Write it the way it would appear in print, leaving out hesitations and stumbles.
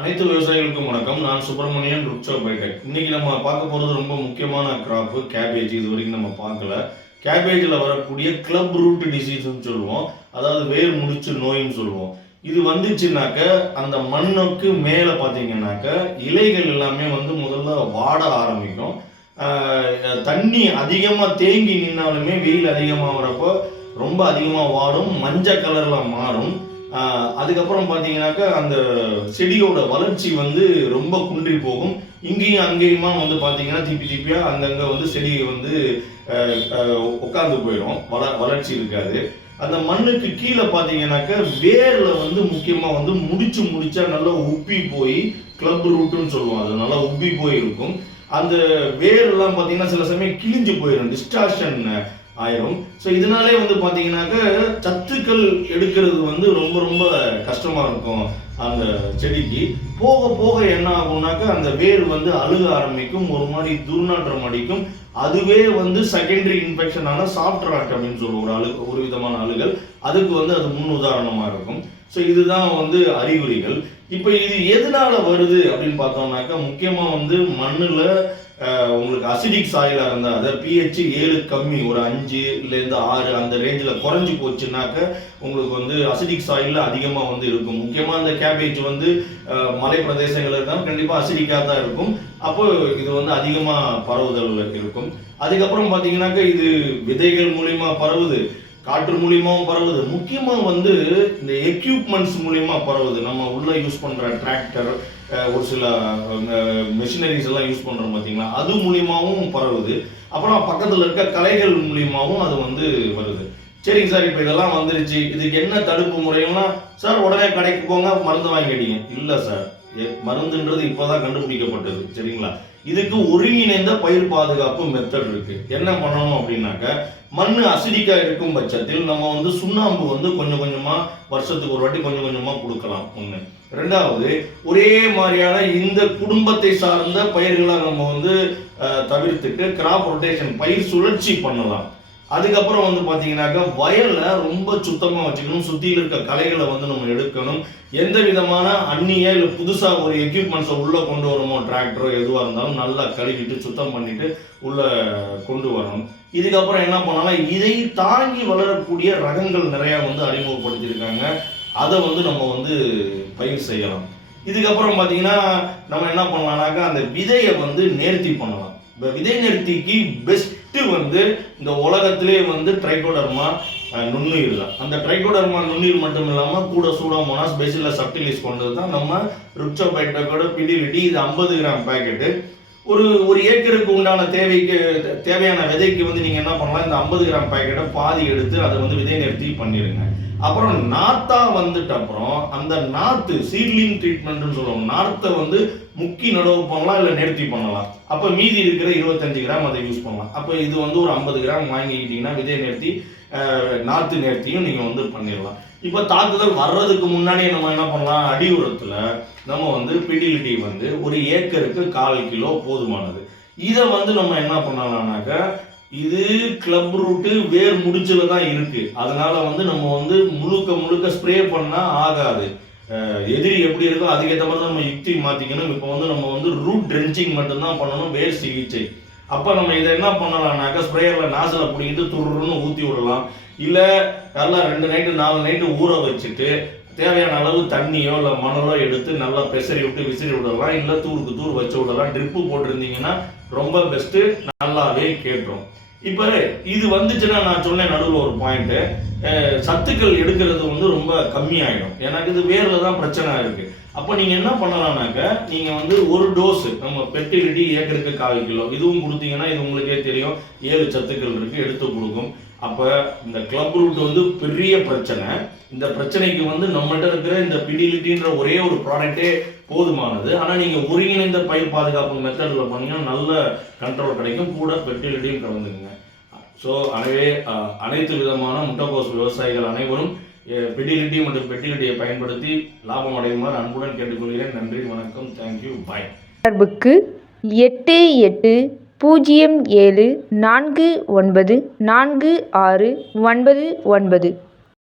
அனைத்து விவசாயிகளுக்கும் வணக்கம். நான் சுப்பிரமணியன், ருக்ஷோ பைடெக். இன்னைக்கு நம்ம பார்க்க போகிறது ரொம்ப முக்கியமான கிராப் கேபேஜ். இது வரைக்கும் நம்ம பார்க்கல. கேபேஜில் வரக்கூடிய கிளப் ரூட் டிசீஸ்ன்னு சொல்லுவோம், அதாவது வேர் முடிச்சு நோயின்னு சொல்லுவோம். இது வந்துச்சுனாக்க அந்த மண்ணுக்கு மேலே பார்த்தீங்கன்னாக்க இலைகள் எல்லாமே முதல்ல வாட ஆரம்பிக்கும். தண்ணி அதிகமாக தேங்கி நின்னாலுமே வெயில் அதிகமாக வரப்போ ரொம்ப அதிகமாக வாடும், மஞ்சள் கலரில் மாறும். அதுக்கப்புறம் பார்த்தீங்கன்னாக்கா அந்த செடியோட வளர்ச்சி ரொம்ப குன்றி போகும். இங்கேயும் அங்கேயுமா பார்த்தீங்கன்னா திப்பியாக அங்கங்கே செடி உட்காந்து போயிடும், வளர்ச்சி இருக்காது. அந்த மண்ணுக்கு கீழே பார்த்தீங்கன்னாக்கா வேரில் முக்கியமாக முடிச்சா நல்லா உப்பி போய் கிளப் ரூட்டுன்னு சொல்லுவோம், அது நல்லா உப்பி போயிருக்கும். அந்த வேரெல்லாம் பார்த்தீங்கன்னா சில சமயம் கிழிஞ்சு போயிடும், டிஸ்டார்ஷன் ஆயிரும். ஸோ இதனாலே பார்த்தீங்கன்னாக்க சத்துக்கள் எடுக்கிறது ரொம்ப ரொம்ப கஷ்டமாக இருக்கும். அந்த செடிக்கு போக போக என்ன ஆகும்னாக்க அந்த வேர் அழுக ஆரம்பிக்கும், ஒரு மாதிரி துர்நாற்றம் அடிக்கும். அதுவே செகண்டரி இன்ஃபெக்ஷனான சாஃப்ட் ராட் அப்படின்னு சொல்லுவோம், ஒரு விதமான அழுகல். அதுக்கு அது முன் உதாரணமாக இருக்கும். ஸோ இதுதான் அறிகுறிகள். இப்போ இது எதனால வருது அப்படின்னு பார்த்தோம்னாக்கா முக்கியமாக மண்ணில் உங்களுக்கு அசிடிக் சாயிலாக இருந்தால், அதாவது பிஹெச் 7 கம்மி, ஒரு 5லேருந்து 6 அந்த ரேஞ்சில் குறைஞ்சி போச்சுனாக்க உங்களுக்கு அசிடிக் சாயிலில் அதிகமாக இருக்கும். முக்கியமாக அந்த கேபேஜ் மலை பிரதேசங்கள் இருந்தாலும் கண்டிப்பாக அசிடிக்காக தான் இருக்கும். அப்போ இது அதிகமாக பரவுதல் இருக்கும். அதுக்கப்புறம் பார்த்தீங்கன்னாக்க இது விதைகள் மூலிமா பரவுது, காற்று மூலியமாகவும் பரவுது. முக்கியமாக இந்த எக்யூப்மெண்ட்ஸ் மூலியமா பரவுது. நம்ம உள்ள யூஸ் பண்ணுற டிராக்டர், ஒரு சில மெஷினரிஸ் எல்லாம் யூஸ் பண்ணுறோம் பார்த்தீங்களா, அது மூலியமாகவும் பரவுது. அப்புறம் பக்கத்தில் இருக்க கலைகள் மூலியமாகவும் அது வருது. சரிங்க சார், இப்போ இதெல்லாம் வந்துருச்சு, இதுக்கு என்ன தடுப்பு முறைன்னா, சார் உடனே கடைக்கு போங்க மருந்து வாங்கிட்டீங்க. இல்லை சார், மருந்துன்றது இப்போதான் கண்டுபிடிக்கப்பட்டது. சரிங்களா, இதுக்கு ஒருங்கிணைந்த பயிர் பாதுகாப்பு மெத்தட் இருக்கு. என்ன பண்ணணும் அப்படின்னாக்க, மண் அசிடிக்கா இருக்கும் பட்சத்தில் நம்ம சுண்ணாம்பு கொஞ்சம் கொஞ்சமா வருஷத்துக்கு ஒரு வாட்டி கொஞ்சம் கொஞ்சமா கொடுக்கலாம். ஒண்ணு. ரெண்டாவது, ஒரே மாதிரியான இந்த குடும்பத்தை சார்ந்த பயிர்களை நம்ம தவிர்த்துட்டு கிராப் ரொட்டேஷன், பயிர் சுழற்சி பண்ணலாம். அதுக்கப்புறம் பார்த்தீங்கன்னாக்கா வயலை ரொம்ப சுத்தமாக வச்சுக்கணும், சுற்றியில் இருக்க களைகளை நம்ம எடுக்கணும். எந்த விதமான அந்நிய இல்லை புதுசாக ஒரு எக்யூப்மெண்ட்ஸை உள்ளே கொண்டு வரணுமோ, டிராக்டரோ எதுவாக இருந்தாலும் நல்லா கழுவிட்டு சுத்தம் பண்ணிட்டு உள்ளே கொண்டு வரணும். இதுக்கப்புறம் என்ன பண்ணாலும் இதை தாங்கி வளரக்கூடிய ரகங்கள் நிறையா அறிமுகப்படுத்தியிருக்காங்க. அதை நம்ம பயிர் செய்யலாம். இதுக்கப்புறம் பார்த்தீங்கன்னா நம்ம என்ன பண்ணலாம்னாக்கா அந்த விதையை நேர்த்தி பண்ணலாம். இப்போ விதை நேர்த்திக்கு பெஸ்ட் இந்த உலகத்திலே ட்ரைகோடர்மா நுண்ணுயிர் தான். அந்த ட்ரைகோடர்மா நுண்ணுயிர் மட்டும் இல்லாமல் கூட சூடோமோனாஸ், பேசிலஸ் சப்டிலிஸ் கொண்டது தான் நம்ம ருக்ஷோ பைடெக்கோட பிடிலிட்டி. இது 50 கிராம் பேக்கெட்டு. ஒரு ஏக்கருக்கு உண்டான தேவையான விதைக்கு நீங்கள் என்ன பண்ணலாம், இந்த 50 கிராம் பேக்கெட்டை பாதி எடுத்து அதை விதை நேர்த்தி பண்ணிடுங்க. அப்புறம் நாத்தா அப்புறம் அந்த நாத்து சீட்லிங் ட்ரீட்மெண்ட்னு சொல்லுவோம். நாத்தை முக்கி நடவு பண்ணலாம், இல்லை நேர்த்தி பண்ணலாம். அப்போ மீதி இருக்கிற 25 கிராம் அதை யூஸ் பண்ணலாம். அப்போ இது ஒரு 50 கிராம் வாங்கிக்கிட்டீங்கன்னா விதை நேர்த்தி, நாத்து நேர்த்தியும் நீங்கள் பண்ணிடலாம். இப்போ தாக்குதல் வர்றதுக்கு முன்னாடியே நம்ம என்ன பண்ணலாம், அடி உரத்தில் நம்ம பிடிலிட்டி ஒரு ஏக்கருக்கு 1/4 கிலோ போதுமானது. இதை நம்ம என்ன பண்ணலாம்னாக்கா, இது கிளப் ரூட்டு வேர் முடிச்சுல தான் இருக்கு. அதனால நம்ம முழுக்க ஸ்ப்ரே பண்ணா ஆகாது. எதிரி எப்படி இருக்கோ அதுக்கேற்ற மாதிரி நம்ம யுக்தி மாத்திக்கணும். இப்போ நம்ம ரூட் ட்ரென்ச்சிங் மட்டும்தான் பண்ணணும், வேர் சிகிச்சை. அப்போ நம்ம இதை என்ன பண்ணலாம்னாக்கா, ஸ்ப்ரேயரில் நாசில பிடிக்கிட்டு துருன்னு ஊற்றி விடலாம். இல்லை நல்லா 2 நைட்டு 4 நைட்டு ஊற வச்சுட்டு தேவையான அளவு தண்ணியோ இல்லை மணலோ எடுத்து நல்லா பெசரி விட்டு விசிறி விடலாம். இல்லை தூருக்கு தூர் வச்சு விடலாம். ட்ரிப்பு போட்டிருந்தீங்கன்னா ரொம்ப பெஸ்ட்டு, நல்லாவே கேட்டுரும். இப்போ இது வந்துச்சுன்னா நான் சொன்னேன் நடுவில் ஒரு பாயிண்ட்டு, சத்துக்கள் எடுக்கிறது ரொம்ப கம்மியாயிடும். எனக்கு இது வேரில் தான் பிரச்சனை இருக்கு. அப்போ நீங்கள் என்ன பண்ணலாம்னாக்க, நீங்கள் ஒரு டோஸு நம்ம பெர்டிலிட்டி ஏக்கருக்கு 1/4 கிலோ இதுவும் கொடுத்தீங்கன்னா, இது உங்களுக்கே தெரியும் 7 சத்துக்கள் இருக்கு, எடுத்து கொடுக்கும். அப்போ இந்த கிளப் ரூட் பெரிய பிரச்சனை. இந்த பிரச்சனைக்கு நம்மகிட்ட இருக்கிற இந்த பிடிலிட்டின்ற ஒரே ஒரு ப்ராடக்டே போதுமானது. ஆனால் நீங்கள் ஒருங்கிணைந்த பயிர் பாதுகாப்பு மெத்தடில் பண்ணீங்கன்னா நல்ல கண்ட்ரோல் கிடைக்கும், கூட பெர்டிலிட்டியும் கலந்துக்குங்க. ஸோ அனைத்து விதமான முட்டைக்கோஸ் விவசாயிகள் அனைவரும் பிடிலிட்டி மற்றும் பெர்டிலிட்டியை பயன்படுத்தி லாபம் அடையுமாறு அன்புடன் கேட்டுக்கொள்கிறேன். நன்றி, வணக்கம், தேங்க்யூ, பாய். தொடர்புக்கு 8807494699.